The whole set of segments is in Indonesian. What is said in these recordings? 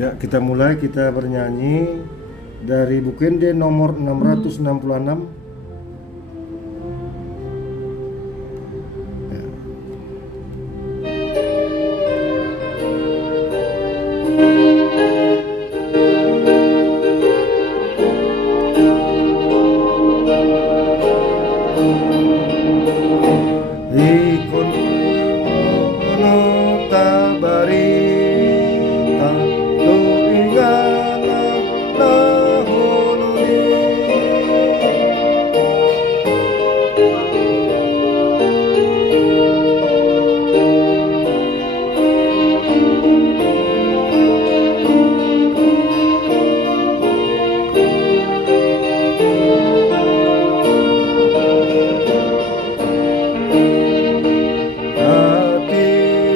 Ya, kita mulai, kita bernyanyi dari Bukende nomor 666. Ya. Ikon mono tabarita tu ingana lahononi. Hati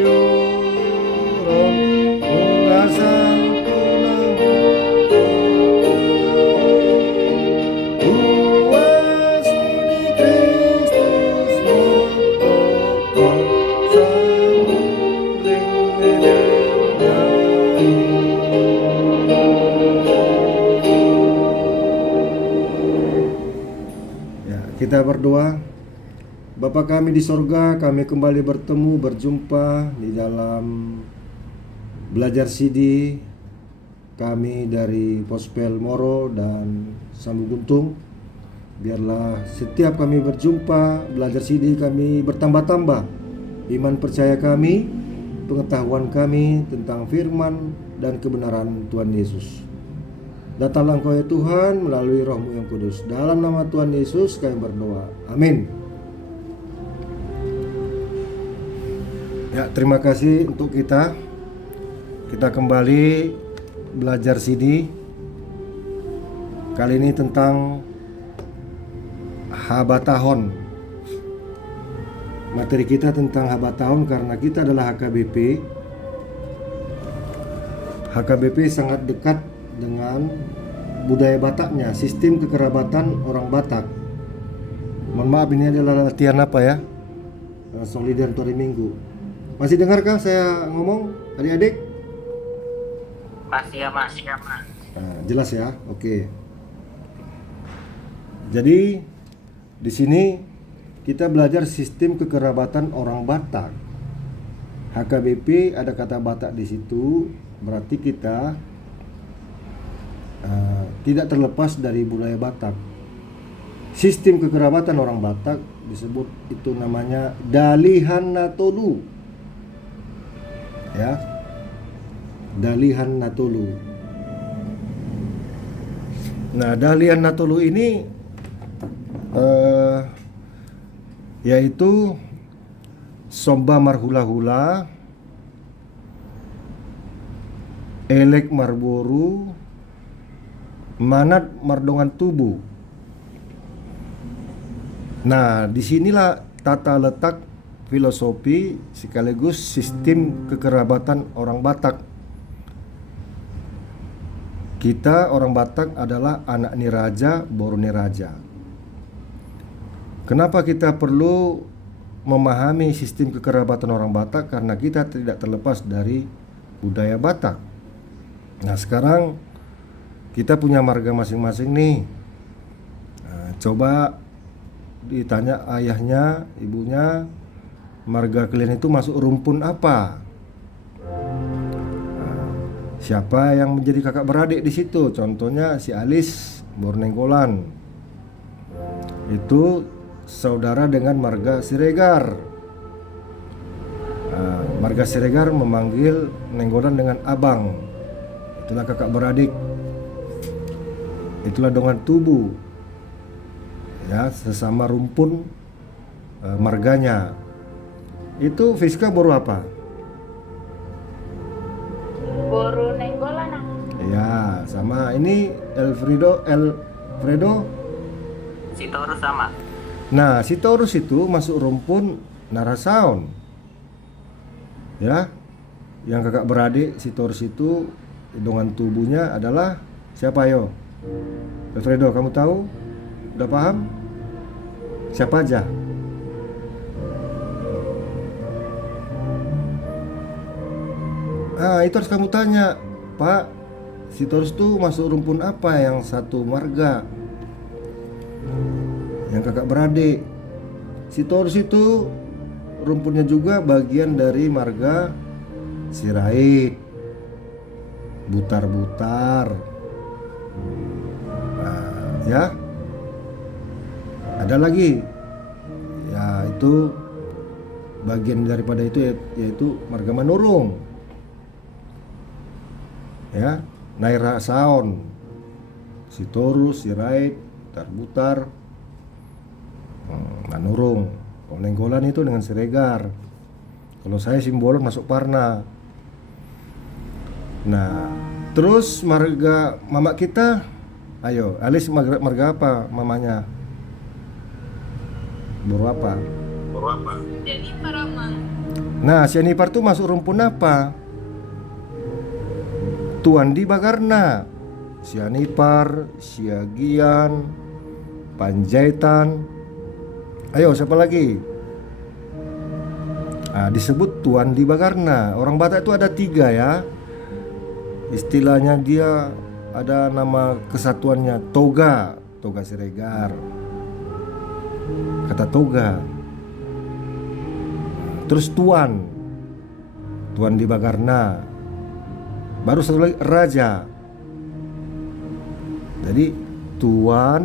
uron mengasah tunang Uas di Kristus motokon saling Ya, kita berdoa. Bapa kami di sorga, kami kembali bertemu, berjumpa di dalam belajar CD kami dari Pospel Moro dan Sambu Guntung. Biarlah setiap kami berjumpa, belajar CD kami bertambah-tambah iman percaya kami, pengetahuan kami tentang firman dan kebenaran Tuhan Yesus. Datanglah Engkau ya Tuhan melalui Roh-Mu yang kudus. Dalam nama Tuhan Yesus kami berdoa. Amin. Ya, terima kasih untuk kita. Kita kembali belajar CD. Kali ini tentang Habatahon. Materi kita tentang Habatahon karena kita adalah HKBP. HKBP sangat dekat dengan budaya Bataknya, sistem kekerabatan orang Batak. Mohon maaf, ini adalah latihan apa ya? Solidan hari Minggu. Masih dengarkah saya ngomong, adik-adik? Masih ya mas. Nah, jelas ya, oke. Jadi di sini kita belajar sistem kekerabatan orang Batak. HKBP ada kata Batak di situ, berarti kita tidak terlepas dari budaya Batak. Sistem kekerabatan orang Batak disebut itu namanya Dalihan Natolu. Ya, Dalihan Natolu. Nah, Dalihan Natolu ini yaitu Somba Marhula-hula, Elek Marboru, Manat Mardongan Tubuh. Nah, disinilah tata letak filosofi sekaligus sistem kekerabatan orang Batak. Kita orang Batak adalah anak Niraja, Boru Niraja. Kenapa kita perlu memahami sistem kekerabatan orang Batak? Karena kita tidak terlepas dari budaya Batak. Nah, sekarang kita punya marga masing-masing nih. Nah, coba ditanya ayahnya, ibunya, marga kalian itu masuk rumpun apa? Nah, siapa yang menjadi kakak beradik di situ? Contohnya si Alis Bornenggolan. Itu saudara dengan marga Siregar. Nah, marga Siregar memanggil Nenggolan dengan abang. Itulah kakak beradik. Itulah dongan tubuh. Ya, sesama rumpun marganya. Itu Fiska boru apa? Boru Nenggolan. Ya, sama ini Elfredo Sitorus sama. Nah, si Taurus itu masuk rumpun Narasaon. Ya. Yang kakak beradik si Taurus itu hitungan tubuhnya adalah siapa yo? Alfredo, kamu tahu? Udah paham? Siapa aja? Itu harus kamu tanya. Pak, Sitorus tuh masuk rumpun apa yang satu marga? Yang kakak beradik. Sitorus itu rumpunnya juga bagian dari marga Sirait, Butar-Butar. Nah, ya. Ada lagi. Ya, itu bagian daripada itu yaitu marga Manurung. Ya, Naira Saon, Sitorus, Sirait, Butar-Butar, Manurung. Kalau Nenggolan itu dengan Siregar. Kalau saya Simbolon masuk Parna. Nah, terus marga mama kita, ayo, Alis marga apa mamanya? Boro apa? Jadi Paramang. Nah, Sianipar tuh masuk rumpun apa? Tuan di Bagarna. Sianipar, Siagian, Panjaitan. Ayo, siapa lagi? Nah, disebut Tuan di Bagarna. Orang Batak itu ada 3 ya. Istilahnya dia ada nama kesatuannya Toga, Toga Siregar. Kata Toga. Terus Tuan di Bagarna. Baru satu lagi Raja. Jadi Tuan,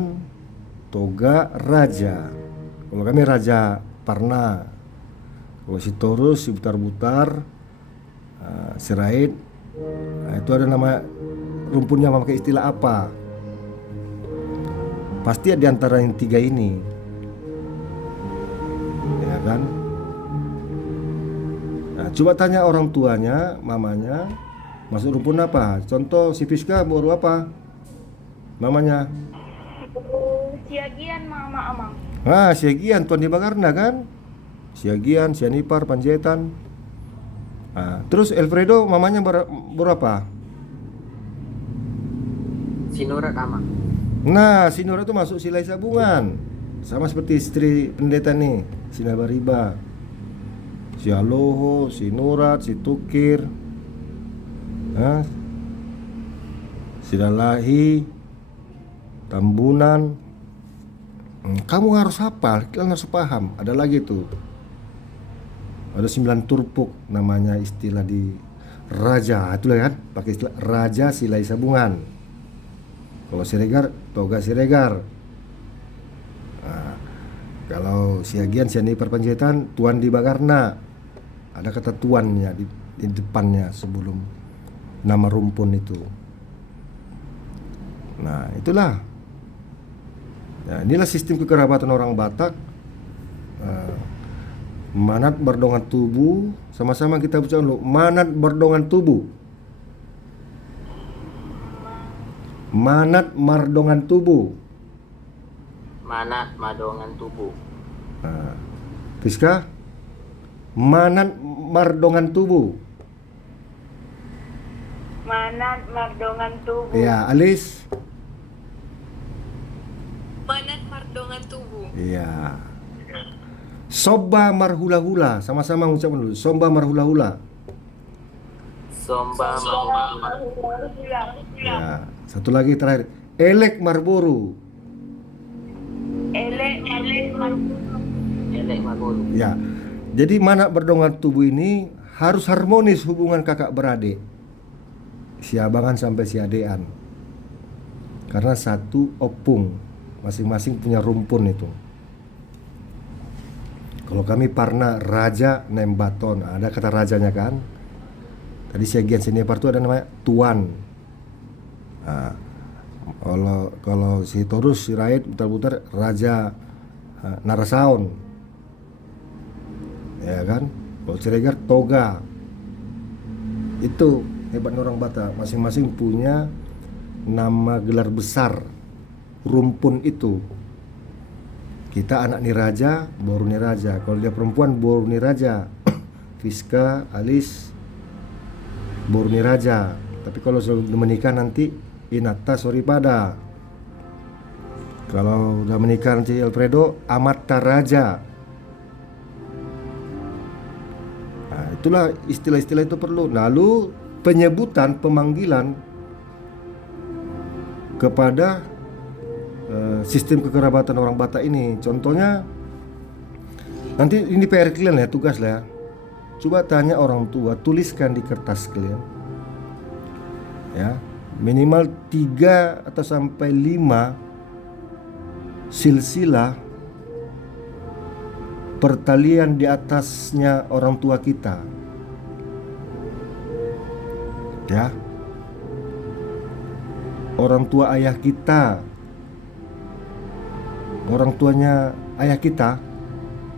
Toga, Raja. Kalau kami Raja Parna. Kalau Sitorus, si Butar-Butar, Sirait, itu ada nama rumpunnya memakai istilah apa? Pasti di antara yang 3 ini, ya kan? Nah, coba tanya orang tuanya, mamanya, masuk rumpun apa? Contoh si Fiska baru apa? Mamanya? Siagian mama amang. Ah, Siagian, Tuan di Bagarna kan? Siagian, Sianipar, Panjaitan. Nah, terus Alfredo mamanya berapa? Sinurat ama. Nah, Sinura itu masuk Silai Sabungan. Sama seperti istri pendeta nih, Sinabariba. Si Aloho, si Nurat, si Tukir, si Dalahi, Tambunan. Kamu harus hafal, kalian harus paham. Ada lagi tuh, ada 9 turpuk namanya istilah di Raja. Itulah kan, pakai istilah Raja Silai Sabungan. Kalau Siregar, Toga Siregar. Nah, kalau Siagian, Sianipar, Panjaitan, Tuan di Bagarna. Ada kata tuannya di depannya sebelum nama rumpun itu. Nah, itulah. Nah, inilah sistem kekerabatan orang Batak. Manat berdongan tubuh. Sama-sama kita baca dulu. Manat berdongan tubuh. Manat mardongan tubuh. Manat madongan tubuh. Nah, Fiska, manat mardongan tubuh. Manat mardongan tubuh. Ya, Alis. Manat mardongan tubuh. Iya. Soba marhula-hula. Sama-sama ucapkan dulu. Soba marhula-hula. Somba Ya. Satu lagi terakhir. Elek marboru. Elek elek magulu. Ya. Jadi mana berdongan tubuh ini harus harmonis hubungan kakak beradik. Si abangan sampai si adean. Karena satu opung. Masing-masing punya rumpun itu. Kalau kami Parna Raja Nembaton, ada kata rajanya kan. Tadi Siagian Sianipar itu ada namanya Tuan. Nah, kalau si Torus, Sirait, Butar-Butar Raja Narasaon. Ya kan? Kalau Siregar Toga. Itu hebatnya orang Batak, masing-masing punya nama gelar besar rumpun itu. Kita anak Niraja, Boru Niraja. Kalau dia perempuan, Boru Niraja. Fiska, Alis, Boru Niraja. Tapi kalau sudah menikah nanti Inata Soripada. Kalau udah menikah nanti Alfredo, Amata Raja. Nah, itulah istilah-istilah itu perlu. Lalu penyebutan, pemanggilan kepada sistem kekerabatan orang Batak ini. Contohnya, nanti ini PR kalian ya, tugas lah ya. Coba tanya orang tua, tuliskan di kertas kalian, ya, minimal 3 atau sampai 5 silsilah pertalian di atasnya orang tua kita, ya. Orang tua ayah kita, orang tuanya ayah kita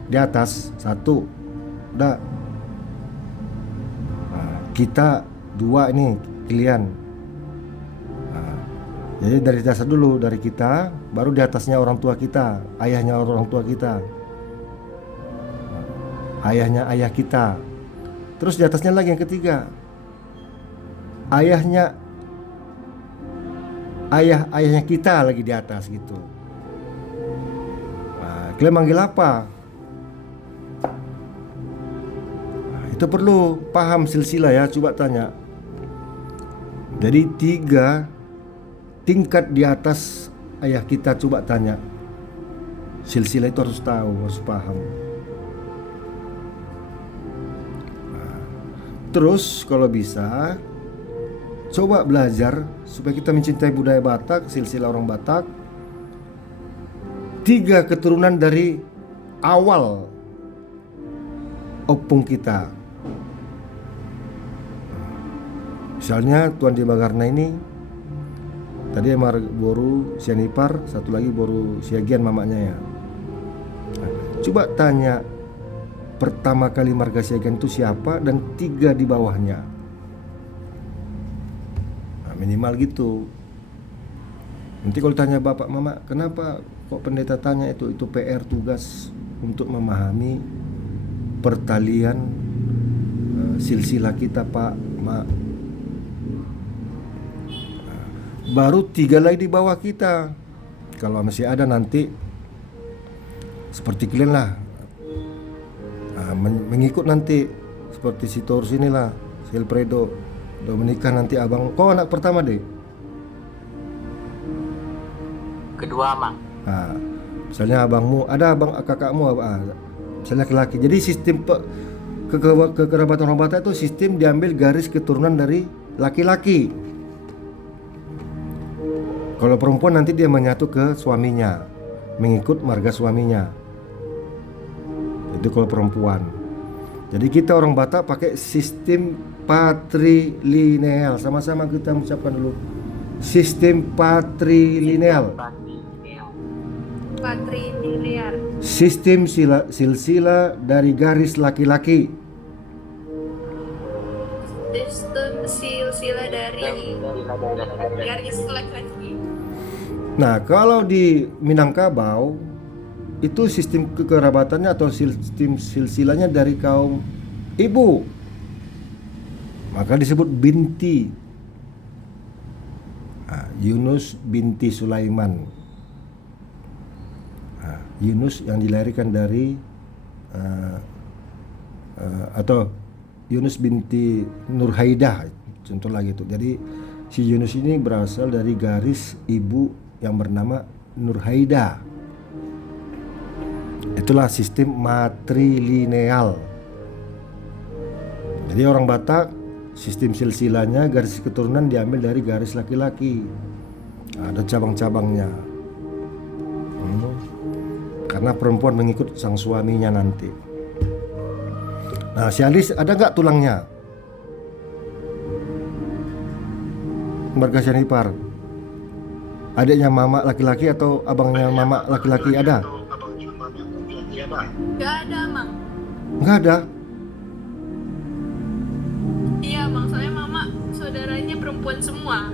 di atas 1, udah. Kita 2 ini kalian. Jadi dari dasar dulu, dari kita, baru di atasnya orang tua kita, ayahnya orang tua kita, ayahnya ayah kita. Terus di atasnya lagi yang ketiga, ayahnya ayahnya kita lagi di atas gitu. Kalian manggil apa? Itu perlu paham silsilah ya, coba tanya. Jadi 3 tingkat di atas ayah kita, coba tanya. Silsilah itu harus tahu, harus paham. Terus kalau bisa, coba belajar supaya kita mencintai budaya Batak, silsilah orang Batak. 3 keturunan dari awal opung kita. Misalnya Tuan di Bagarna ini, tadi Emar Boru Sianipar, satu lagi Boru Siagian mamanya ya. Coba tanya pertama kali marga Siagian itu siapa dan 3 di bawahnya. Minimal gitu. Nanti kalau tanya bapak mama, kenapa kok pendeta tanya itu PR tugas untuk memahami pertalian silsilah kita Pak, Mak. Baru 3 lagi di bawah kita. Kalau masih ada nanti seperti kalian lah, mengikut nanti seperti si Torus inilah, si Alfredo udah menikah nanti abang. Kau anak pertama deh? Kedua, Mang. Misalnya abangmu, ada abang kakakmu misalnya laki-laki. Jadi sistem kekerabatan orang Batak itu sistem diambil garis keturunan dari laki-laki. Kalau perempuan nanti dia menyatu ke suaminya, mengikut marga suaminya. Itu kalau perempuan. Jadi kita orang Batak pakai sistem patrilineal. Sama-sama kita mengucapkan dulu. Sistem patrilineal. Patrilinear. Sistem silsilah dari garis laki-laki. Sistem silsilah dari garis laki-laki. Nah, kalau di Minangkabau itu sistem kekerabatannya atau sistem silsilahnya dari kaum ibu. Maka disebut binti. Yunus binti Sulaiman. Yunus yang dilahirkan dari atau Yunus binti Nurhaidah, contoh lagi itu. Jadi si Yunus ini berasal dari garis ibu yang bernama Nurhaidah. Itulah sistem matrilineal. Jadi orang Batak sistem silsilahnya garis keturunan diambil dari garis laki-laki. Ada cabang-cabangnya. Karena perempuan mengikut sang suaminya nanti. Nah, si Alis ada nggak tulangnya? Marga Sianipar. Adiknya mama laki-laki atau abangnya mama laki-laki ada? Gak ada, Mang. Nggak ada. Iya, Mang. Soalnya mama saudaranya perempuan semua.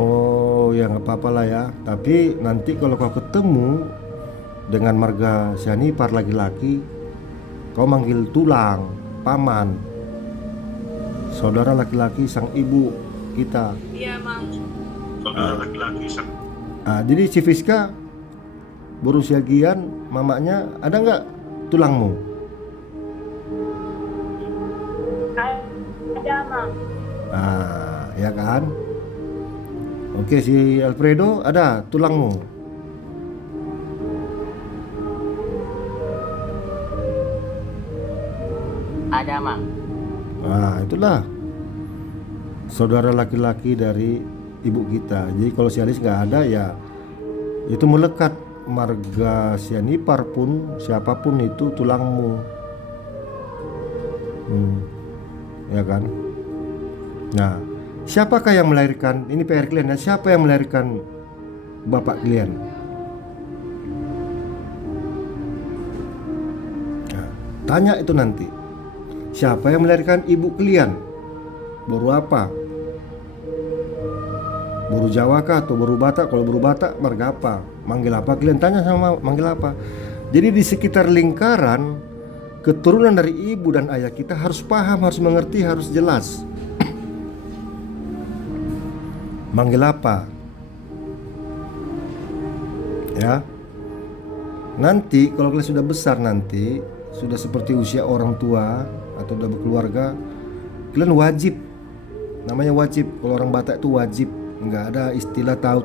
Oh, ya nggak apa-apa lah ya. Tapi nanti kalau kau ketemu dengan marga Sianipar laki-laki, kau manggil tulang, paman, saudara laki-laki sang ibu kita. Iya, Mang. Saudara laki-laki sang. Jadi si Fiska berusia gian, mamanya ada nggak tulangmu? Ada, Mang. Ya kan? Oke, si Alfredo, ada tulangmu? Ada, Mang. Itulah saudara laki-laki dari ibu kita. Jadi kalau si Alis nggak ada, ya itu melekat. Marga Sianipar pun, siapapun itu tulangmu. Ya kan? Nah, siapakah yang melahirkan? Ini PR kalian ya. Siapa yang melahirkan bapak kalian? Nah, tanya itu nanti. Siapa yang melahirkan ibu kalian? Boru apa? Boru Jawa kah atau boru Batak? Kalau boru Batak marga apa? Manggil apa? Kalian tanya sama manggil apa. Jadi di sekitar lingkaran keturunan dari ibu dan ayah kita harus paham, harus mengerti, harus jelas. Manggil apa? Ya. Nanti kalau kalian sudah besar, nanti sudah seperti usia orang tua atau udah berkeluarga, kalian wajib, namanya wajib. Kalau orang Batak itu wajib, nggak ada istilah tahu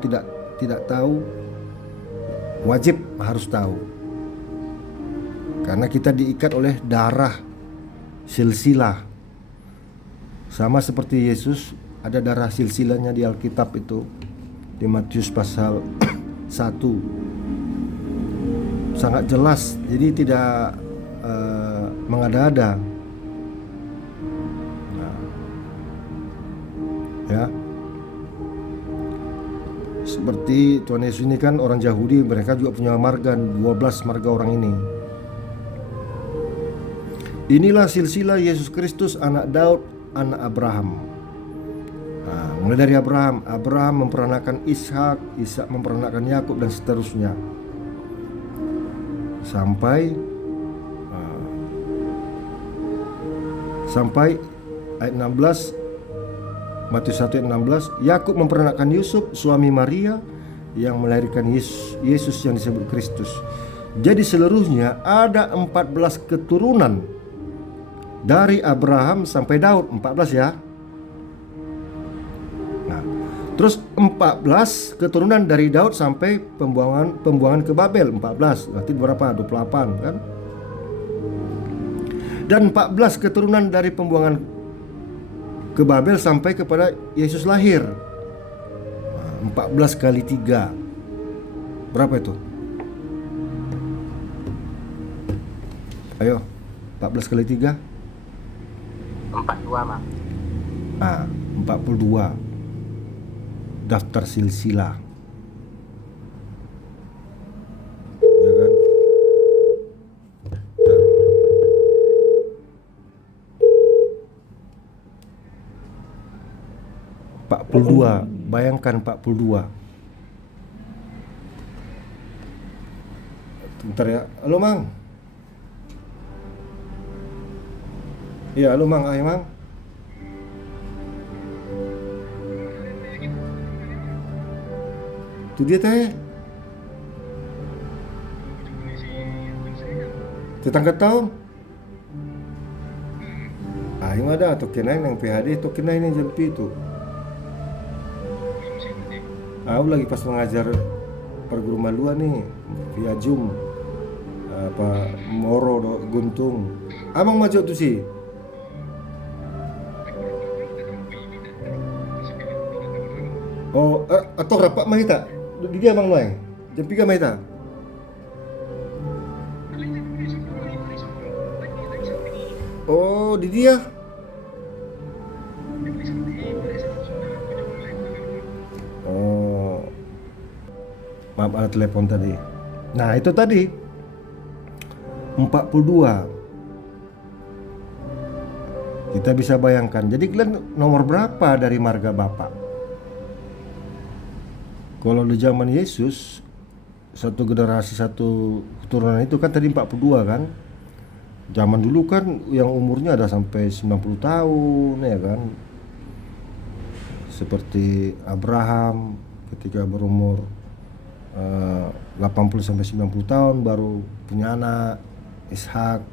tidak tahu. Wajib harus tahu, karena kita diikat oleh darah silsilah. Sama seperti Yesus, ada darah silsilahnya di Alkitab itu, di Matius pasal 1. Sangat jelas, jadi tidak mengada-ada. Ya, seperti Tuhan Yesus ini kan orang Yahudi, mereka juga punya marga, 12 marga orang ini. Inilah silsilah Yesus Kristus, anak Daud, anak Abraham. Mulai dari Abraham, Abraham memperanakan Ishak, Ishak memperanakan Yakub, dan seterusnya sampai ayat 16. Matius 1 ayat 16, Yakub memperanakan Yusuf, suami Maria, yang melahirkan Yesus yang disebut Kristus. Jadi seluruhnya ada 14 keturunan dari Abraham sampai Daud, 14 ya. Nah, terus 14 keturunan dari Daud sampai pembuangan ke Babel, 14. Berarti berapa? 28 kan? Dan 14 keturunan dari pembuangan ke Babel sampai kepada Yesus lahir. 14 kali 3 berapa itu? Ayo, 14 kali 3 42, Mang. 42. Daftar silsilah. Ya kan? 42, bayangkan 42. Bentar ya. Halo Mang. Iya, halo Mang. Ayo Mang. Itu dia teh. Tetangga tahun. Ayo ada tokenain yang PHD, tokenain yang jampi itu. Aku lagi pas mengajar perguru Malua nih via Zoom, Moro Guntung. Abang maju tuh sih. Oh, atau rapak mah kita. Di dia Bang Noeng. Jam 3 mah kita. Oh, di dia. Oh. Maaf ada telepon tadi. Nah, itu tadi 42. Kita bisa bayangkan. Jadi kalian nomor berapa dari marga Bapak? Kalau di zaman Yesus, satu generasi satu keturunan itu kan tadi 42 kan. Zaman dulu kan yang umurnya ada sampai 90 tahun ya kan. Seperti Abraham ketika berumur 80 sampai 90 tahun baru punya anak Ishak.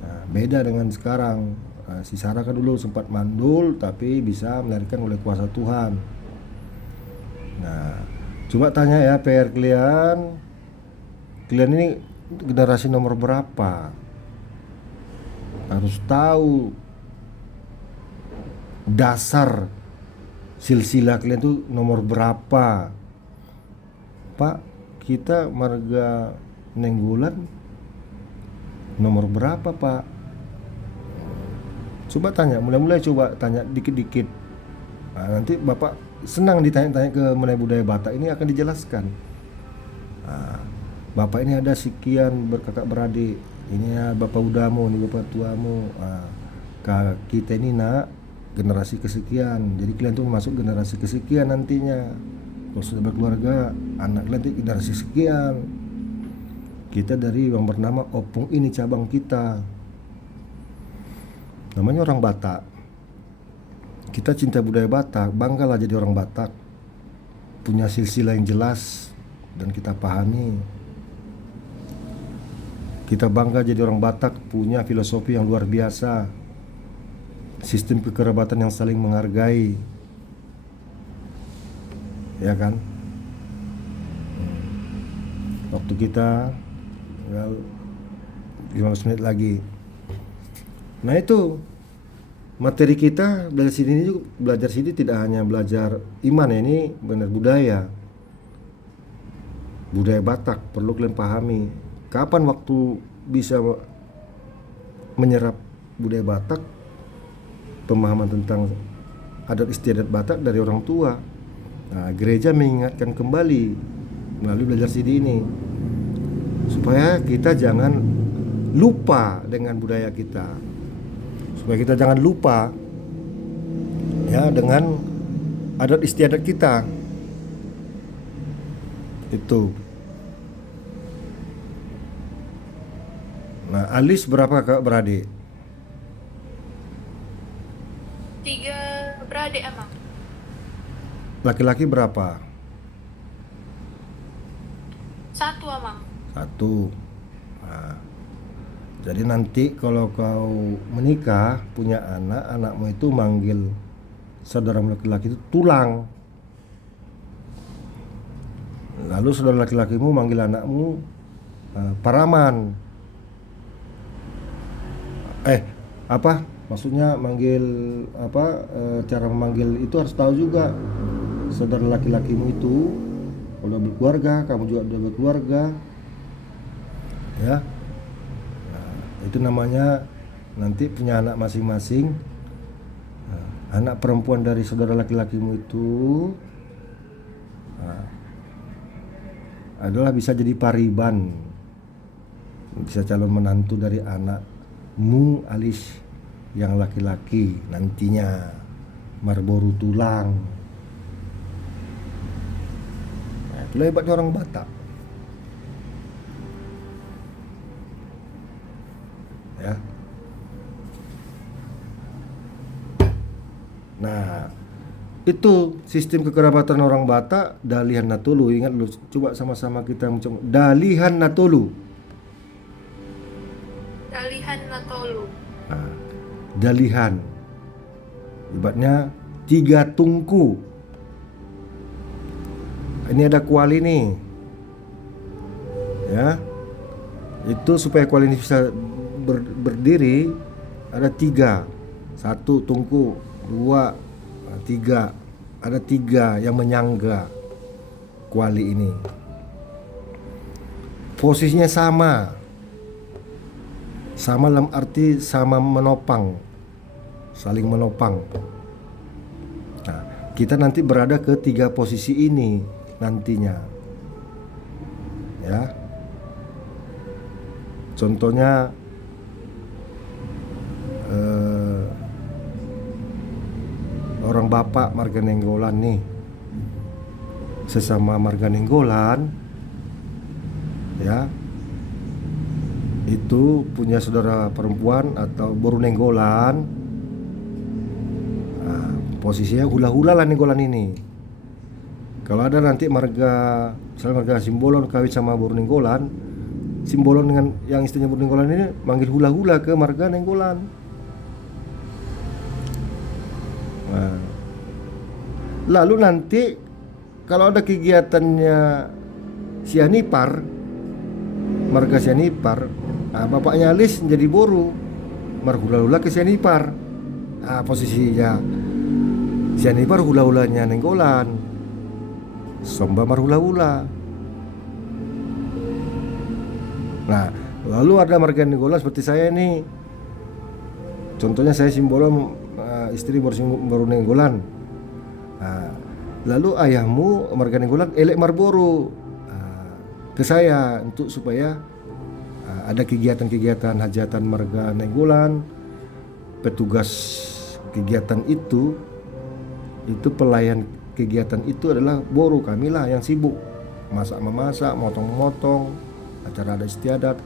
Nah, beda dengan sekarang. Si Sarah kan dulu sempat mandul tapi bisa melahirkan oleh kuasa Tuhan. Nah, coba tanya ya PR kalian ini generasi nomor berapa? Harus tahu dasar silsilah kalian tuh nomor berapa. Pak, kita marga Nenggolan nomor berapa, Pak? Coba tanya, mulai-mulai coba tanya dikit-dikit. Nah, nanti Bapak senang ditanya-tanya ke mengenai budaya Batak, ini akan dijelaskan. Nah, Bapak ini ada sekian berkakak beradik, ini ya Bapak udamu, ini Bapak tuamu. Nah, kita ini nak generasi kesekian, jadi kalian tuh masuk generasi kesekian nantinya. Kalau sudah berkeluarga, anak kalian tuh generasi sekian. Kita dari yang bernama Opung ini cabang kita. Namanya orang Batak. Kita cinta budaya Batak, banggalah jadi orang Batak. Punya silsilah yang jelas dan kita pahami. Kita bangga jadi orang Batak, punya filosofi yang luar biasa. Sistem kekerabatan yang saling menghargai. Ya kan? Waktu kita tinggal 15 menit lagi. Nah itu materi kita belajar sini tidak hanya belajar iman ya, ini benar budaya Batak perlu kalian pahami. Kapan waktu bisa menyerap budaya Batak, pemahaman tentang adat istiadat Batak dari orang tua. Nah, gereja mengingatkan kembali melalui belajar CD ini supaya kita jangan lupa dengan budaya kita. Supaya kita jangan lupa ya dengan adat istiadat kita. Itu. Nah, Alis berapa kakak beradik? 3 beradik emang. Laki-laki berapa? 1 emang. 1. Nah, jadi nanti kalau kau menikah punya anak, anakmu itu manggil saudara laki-laki itu tulang. Lalu saudara laki-lakimu manggil anakmu paraman. Apa? Maksudnya manggil apa? Cara memanggil itu harus tahu juga. Saudara laki-lakimu itu udah berkeluarga, kamu juga udah berkeluarga. Ya. Itu namanya nanti punya anak masing-masing. Anak perempuan dari saudara laki-lakimu itu adalah bisa jadi pariban, bisa calon menantu dari anakmu Alis yang laki-laki nantinya, marboru tulang. Nah, itulah hebatnya orang Batak. Ya. Nah, itu sistem kekerabatan orang Batak, Dalihan Natolu. Ingat lu, coba sama-sama kita mencoba Dalihan Natolu. Dalihan Natolu. Nah, Dalihan ibaratnya 3 tungku. Ini ada kuali nih. Ya. Itu supaya kuali ini bisa berdiri ada 3. 1 tungku, 2, 3. Ada 3 yang menyangga kuali ini. Posisinya sama dalam arti sama menopang, saling menopang. Nah, kita nanti berada ke 3 posisi ini nantinya. Ya. Contohnya orang bapak marga Nenggolan nih, sesama marga Nenggolan ya, itu punya saudara perempuan atau boru Nenggolan. Nah, posisinya hula-hula lah Nenggolan ini. Kalau ada nanti marga, misalnya marga Simbolon kawin sama boru Nenggolan, Simbolon dengan yang istrinya boru Nenggolan ini manggil hula-hula ke marga Nenggolan. Nah, lalu nanti kalau ada kegiatannya Sianipar, marga Sianipar, bapaknya Alis jadi boru, marhula-hula ke Sianipar. Posisinya Sianipar hula-hulanya Nenggolan, Somba marhula-hula. Nah, lalu ada marga Nenggolan seperti saya nih. Contohnya saya Simbolon, istri baru Nenggolan. Lalu ayahmu marga Nenggolan elek Marboru ke saya untuk supaya ada kegiatan-kegiatan hajatan marga Nenggolan. Petugas kegiatan itu pelayan kegiatan itu adalah boru, kamilah yang sibuk masak-memasak, motong-motong, acara adat istiadat.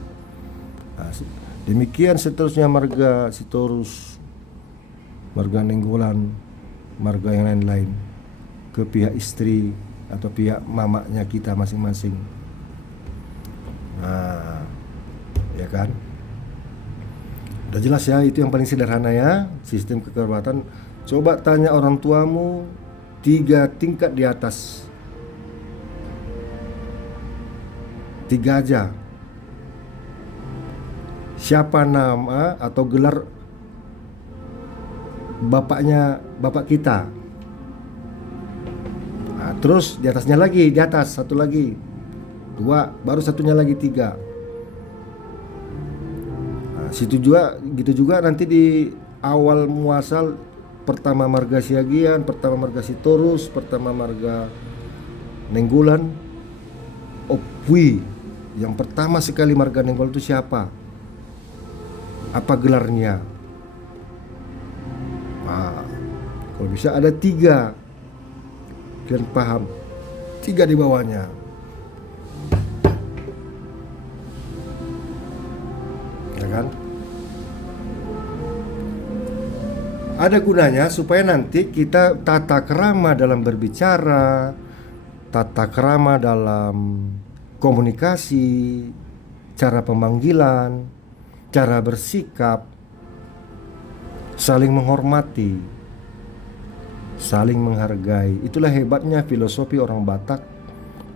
Demikian seterusnya marga Sitorus, marga Nenggolan, marga yang lain-lain ke pihak istri atau pihak mamanya kita masing-masing. Ya kan? Udah jelas ya, itu yang paling sederhana ya, sistem kekerabatan. Coba tanya orang tuamu 3 tingkat di atas, 3 aja. Siapa nama atau gelar bapak kita. Terus di atasnya lagi, di atas satu lagi, 2, baru satunya lagi 3. Situ juga, gitu juga nanti di awal muasal, pertama marga Siagian, pertama marga Sitorus, pertama marga Nenggolan. Opwi, yang pertama sekali marga Nenggolan itu siapa? Apa gelarnya? Kalau bisa ada 3, kalian paham, 3 di bawahnya. Ya kan? Ada gunanya supaya nanti kita tata krama dalam berbicara, tata krama dalam komunikasi, cara pemanggilan, cara bersikap, saling menghormati, saling menghargai. Itulah hebatnya filosofi orang Batak,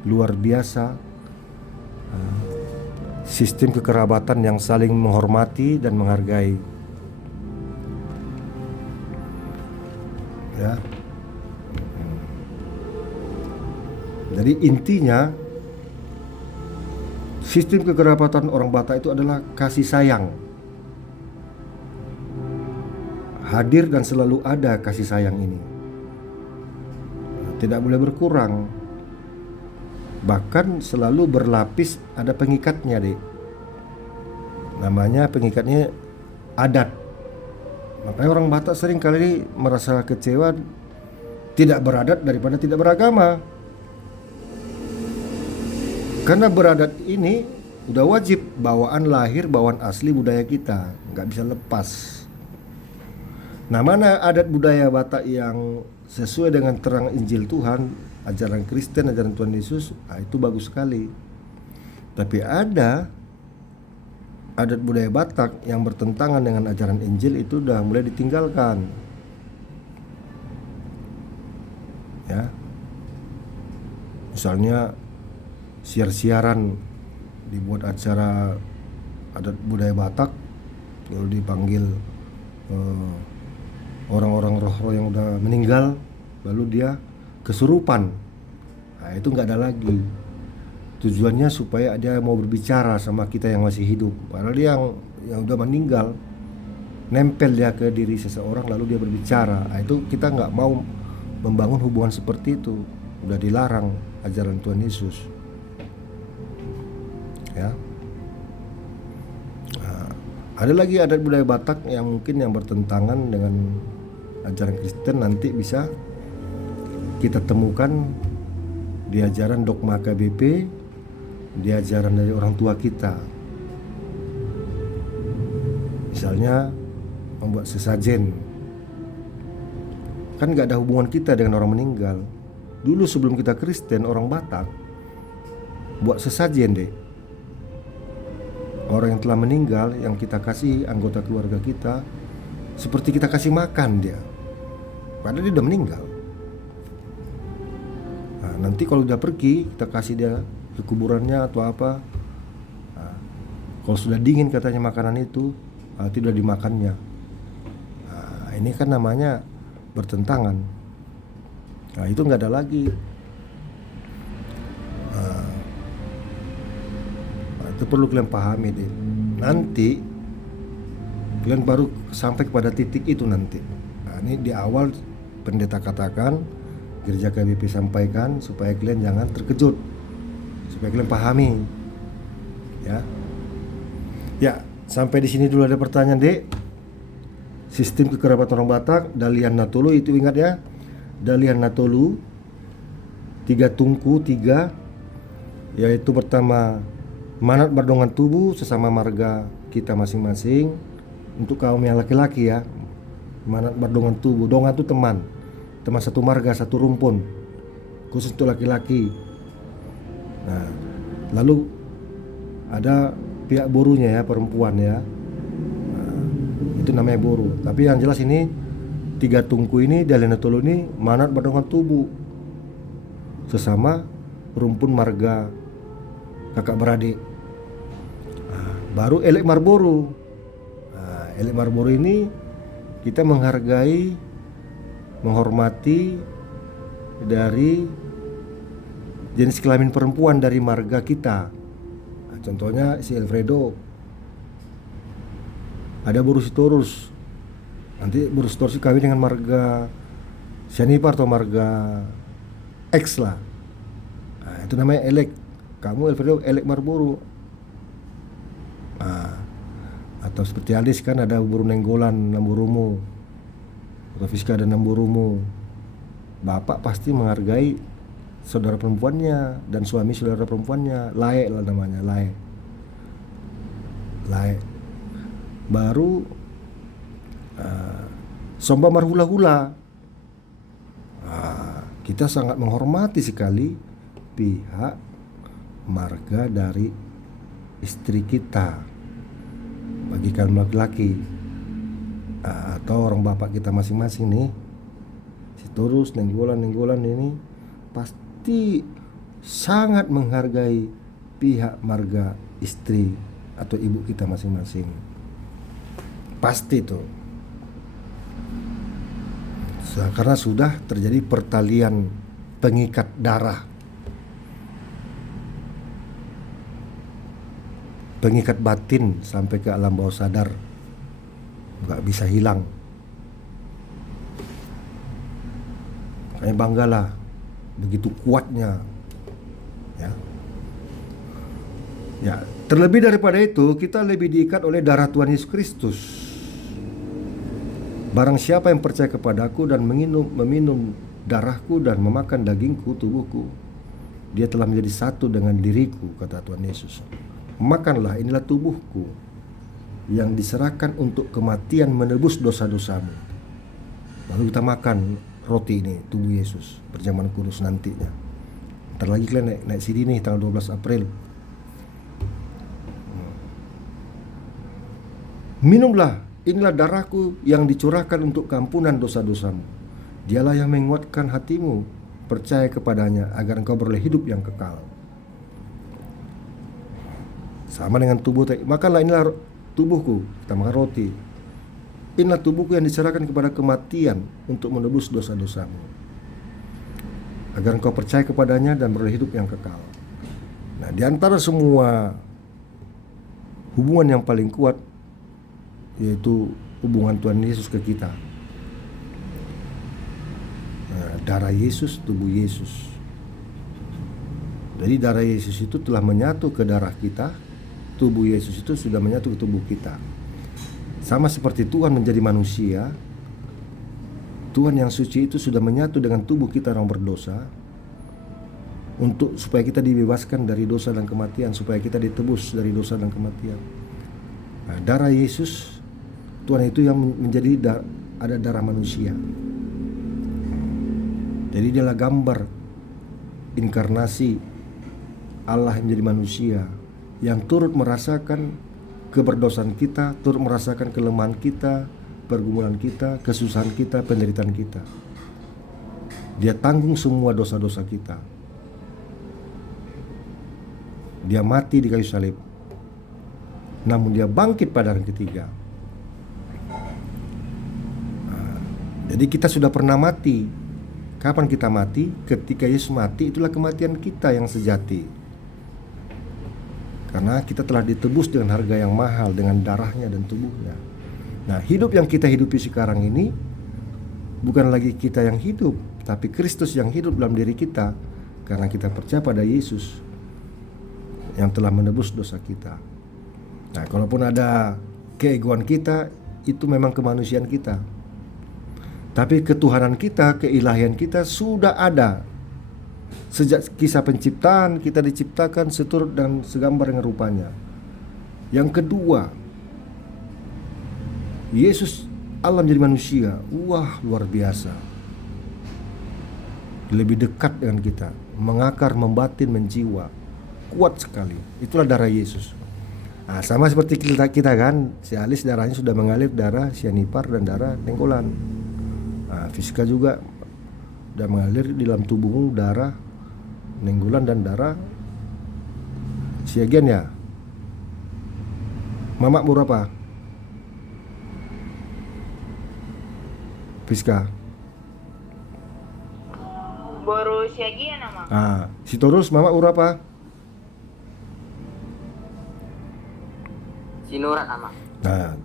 luar biasa. Sistem kekerabatan yang saling menghormati dan menghargai. Ya. Jadi intinya sistem kekerabatan orang Batak itu adalah kasih sayang. Hadir dan selalu ada kasih sayang ini. Tidak boleh berkurang. Bahkan selalu berlapis, ada pengikatnya, Dek. Namanya pengikatnya adat. Makanya orang Batak sering kali merasa kecewa tidak beradat daripada tidak beragama. Karena beradat ini udah wajib, bawaan lahir, bawaan asli budaya kita, nggak bisa lepas. Nah, mana adat budaya Batak yang sesuai dengan terang Injil Tuhan, ajaran Kristen, ajaran Tuhan Yesus, itu bagus sekali. Tapi ada adat budaya Batak yang bertentangan dengan ajaran Injil, itu udah mulai ditinggalkan. Ya. Misalnya siar-siaran, dibuat acara adat budaya Batak, lalu dipanggil orang-orang roh-roh yang udah meninggal, lalu dia kesurupan. Itu nggak ada lagi. Tujuannya supaya dia mau berbicara sama kita yang masih hidup. Padahal dia yang udah meninggal, nempel dia ke diri seseorang lalu dia berbicara. Itu kita nggak mau membangun hubungan seperti itu. Udah dilarang ajaran Tuhan Yesus. Ya. Ada lagi adat budaya Batak yang mungkin yang bertentangan dengan ajaran Kristen, nanti bisa kita temukan di ajaran dogma KBP, di ajaran dari orang tua kita. Misalnya membuat sesajen, kan gak ada hubungan kita dengan orang meninggal. Dulu sebelum kita Kristen, orang Batak buat sesajen, deh. Orang yang telah meninggal, yang kita kasih, anggota keluarga kita, seperti kita kasih makan dia. padahal dia udah meninggal. Nah, nanti kalau udah pergi kita kasih dia ke kuburannya atau apa, nah, kalau sudah dingin katanya makanan itu, tidak dimakannya. Nah, ini kan namanya bertentangan. Nah, itu nggak ada lagi. Itu perlu kalian pahami deh. Nanti kalian baru sampai kepada titik itu nanti. Nah, ini di awal pendeta katakan, gereja KBP sampaikan supaya kalian jangan terkejut, supaya kalian pahami. Ya, sampai di sini dulu ada pertanyaan, Dek. Sistem kekerabatan orang Batak, Dalian Natolu itu ingat ya. Dalian Natolu 3 tungku 3, yaitu pertama manat berdongan tubuh sesama marga kita masing-masing. Untuk kaum yang laki-laki ya, manat berdongan tubuh. Dongan itu teman satu marga, satu rumpun, khusus untuk laki-laki. Nah, lalu ada pihak borunya ya, perempuan ya. Nah, itu namanya boru. Tapi yang jelas ini 3 tungku ini Dalian Natolu ini manat berdongan tubuh sesama rumpun marga kakak beradik. Nah, baru Elek Marboru. Nah, Elek Marboru ini kita menghargai, menghormati dari jenis kelamin perempuan dari marga kita. Nah, contohnya si Alfredo, ada Boru Sitorus. Nanti Boru Sitorus kawin dengan marga Sianipar atau marga X lah. Nah, itu namanya Elek. Kamu Alfredo Elek Marboru. Nah, atau seperti Alis kan ada Boru Nenggolan Namburumu, atau Fiska dan Namburumu. Bapak pasti menghargai saudara perempuannya dan suami saudara perempuannya. Lae lah namanya, Lae. Baru Somba Marhula-hula. Kita sangat menghormati sekali pihak marga dari istri kita bagi kaum laki-laki, atau orang bapak kita masing-masing nih. Sitorus, Nenggolan ini pasti sangat menghargai pihak marga istri atau ibu kita masing-masing. Pasti tuh. Karena sudah terjadi pertalian pengikat darah, pengikat batin sampai ke alam bawah sadar, nggak bisa hilang. Makanya banggalah begitu kuatnya, ya. Terlebih daripada itu, kita lebih diikat oleh darah Tuhan Yesus Kristus. Barang siapa yang percaya kepadaku dan meminum darahku dan memakan dagingku, tubuhku, dia telah menjadi satu dengan diriku, kata Tuhan Yesus. Makanlah, inilah tubuhku yang diserahkan untuk kematian menebus dosa-dosamu. Lalu kita makan roti ini, tubuh Yesus, perjamuan kudus nantinya. Ntar lagi kalian naik CD nih tanggal 12 April. Minumlah, inilah darahku yang dicurahkan untuk keampunan dosa-dosamu. Dialah yang menguatkan hatimu, percaya kepadanya agar engkau beroleh hidup yang kekal. Sama dengan tubuh, makanlah, inilah tubuhku, kita makan roti. Inilah tubuhku yang diserahkan kepada kematian untuk menebus dosa-dosamu, agar engkau percaya kepadanya dan beroleh hidup yang kekal. Nah, di antara semua hubungan yang paling kuat yaitu hubungan Tuhan Yesus ke kita. Nah, darah Yesus, tubuh Yesus. Jadi darah Yesus itu telah menyatu ke darah kita, tubuh Yesus itu sudah menyatu ke tubuh kita. Sama seperti Tuhan menjadi manusia, Tuhan yang suci itu sudah menyatu dengan tubuh kita orang berdosa, untuk supaya kita dibebaskan dari dosa dan kematian, supaya kita ditebus dari dosa dan kematian. Nah, darah Yesus Tuhan itu yang menjadi ada darah manusia. Jadi dialah gambar inkarnasi Allah yang menjadi manusia, yang turut merasakan keberdosaan kita, turut merasakan kelemahan kita, pergumulan kita, kesusahan kita, penderitaan kita. Dia tanggung semua dosa-dosa kita. Dia mati di kayu salib, namun dia bangkit pada hari ketiga. Jadi kita sudah pernah mati. Kapan kita mati? Ketika Yesus mati, itulah kematian kita yang sejati. Karena kita telah ditebus dengan harga yang mahal, dengan darahnya dan tubuhnya. Nah, hidup yang kita hidupi sekarang ini bukan lagi kita yang hidup, tapi Kristus yang hidup dalam diri kita, karena kita percaya pada Yesus yang telah menebus dosa kita. Nah, kalaupun ada keegoan kita, itu memang kemanusiaan kita. Tapi ketuhanan kita, keilahian kita sudah ada. Sejak kisah penciptaan kita diciptakan seturut dan segambar dengan rupanya. Yang kedua, Yesus Allah menjadi manusia. Wah, luar biasa. Lebih dekat dengan kita, mengakar, membatin, menjiwa. Kuat sekali. Itulah darah Yesus. Nah, sama seperti kita kan, si Alis darahnya sudah mengalir darah sianipar dan darah dengkolan. Nah, Fiska juga sudah mengalir di dalam tubuhmu darah nenggulan dan darah siagian ya. Mamak berapa? Fiska. Baru siagian nama. Ah, si Torus mamak berapa? Sinurat ama. Nah,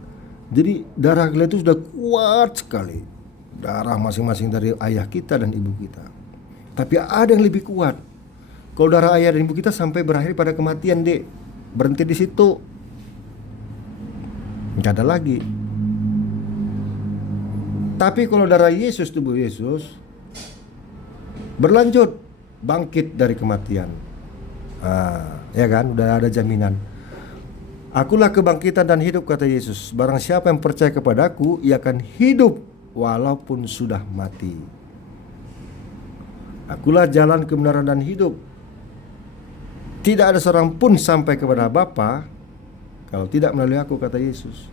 jadi darah kalian itu sudah kuat sekali. Darah masing-masing dari ayah kita dan ibu kita. Tapi ada yang lebih kuat. Kalau darah ayah dan ibu kita sampai berakhir pada kematian, Dek. Berhenti di situ. Enggak ada lagi. Tapi kalau darah Yesus, tubuh Yesus, berlanjut, bangkit dari kematian. Ya kan, udah ada jaminan. Akulah kebangkitan dan hidup, kata Yesus. Barang siapa yang percaya kepadaku, ia akan hidup walaupun sudah mati. Akulah jalan, kebenaran dan hidup. Tidak ada seorang pun sampai kepada Bapa kalau tidak melalui aku, kata Yesus.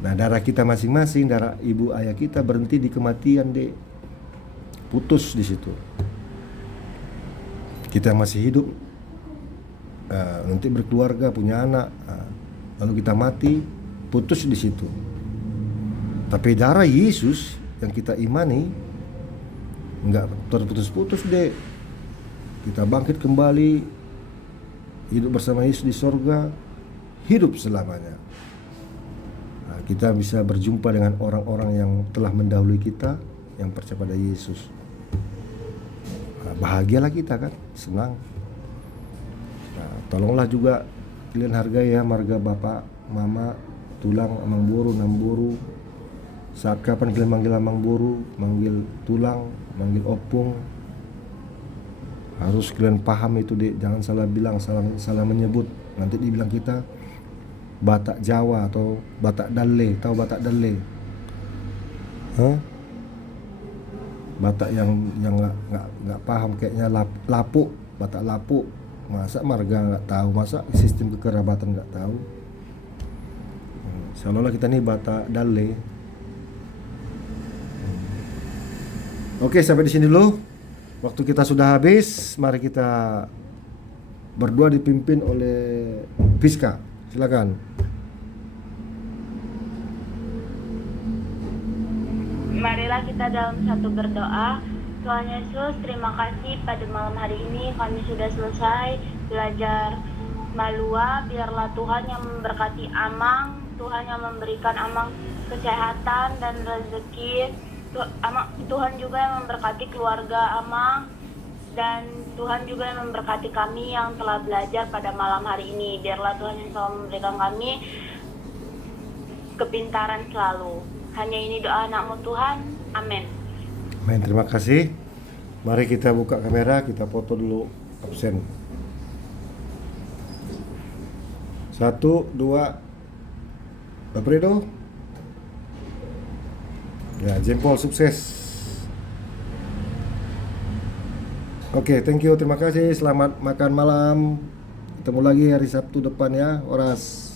Nah, darah kita masing-masing, darah ibu ayah kita berhenti di kematian, Dek. Putus di situ. Kita masih hidup, nanti berkeluarga, punya anak, lalu kita mati, putus di situ. Tapi darah Yesus yang kita imani enggak terputus-putus, Dek. Kita bangkit kembali, hidup bersama Yesus di sorga, hidup selamanya. Nah, kita bisa berjumpa dengan orang-orang yang telah mendahului kita, yang percaya pada Yesus. Nah, bahagialah kita kan, senang. Nah, tolonglah juga kalian hargai ya marga bapak, mama, tulang, amang buru, namburu. Saat kapan kalian manggil amang buru, manggil tulang, manggil opung, harus kalian paham itu, Dek. Jangan salah bilang, salah menyebut. Nanti dibilang kita Batak Jawa atau Batak Dalle. Tahu Batak Dalle? Batak yang nggak paham kayaknya lapuk, Batak lapuk. Masa marga nggak tahu, masa sistem kekerabatan nggak tahu. Seolah-olah kita nih Batak Dalle. Oke, sampai di sini dulu. Waktu kita sudah habis, mari kita berdoa dipimpin oleh Fiska. Silakan. Marilah kita dalam satu berdoa. Tuhan Yesus, terima kasih pada malam hari ini kami sudah selesai belajar Malua. Biarlah Tuhan yang memberkati Amang, Tuhan yang memberikan Amang kesehatan dan rezeki. Tuhan juga yang memberkati keluarga Amang, dan Tuhan juga yang memberkati kami yang telah belajar pada malam hari ini. Biarlah Tuhan yang selalu memberikan kami kepintaran selalu. Hanya ini doa anak-Mu Tuhan. Amin. Amin, terima kasih. Mari kita buka kamera, kita foto dulu absen. 1, 2, Alfredo. Ya, jempol sukses. Oke, thank you, terima kasih. Selamat makan malam. Ketemu lagi hari Sabtu depan ya, Oras.